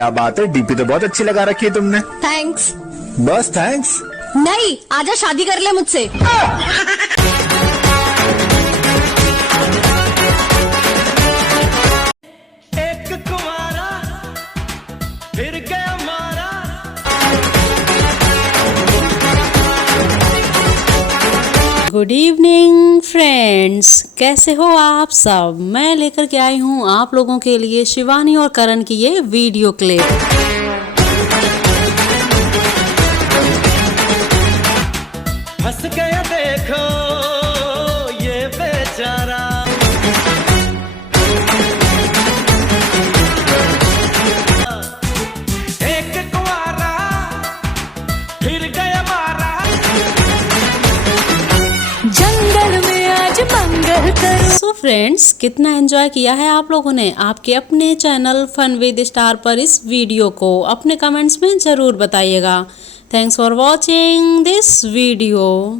क्या बात है, डीपी तो बहुत अच्छी लगा रखी है तुमने। थैंक्स। बस थैंक्स? नहीं, आजा शादी कर ले मुझसे। एक कुंवारा फिर गया मारा। गुड इवनिंग फ्रेंड्स, कैसे हो आप सब। मैं लेकर के आई हूँ आप लोगों के लिए शिवानी और करण की ये वीडियो क्लिप। हंस गया देखो ये बेचारा। एक कुंवारा फिर गया मारा। जंगल में आज मंगल करो। सो फ्रेंड्स, कितना एंजॉय किया है आप लोगों ने आपके अपने चैनल फन विद स्टार पर इस वीडियो को, अपने कमेंट्स में जरूर बताइएगा। Thanks for watching this video.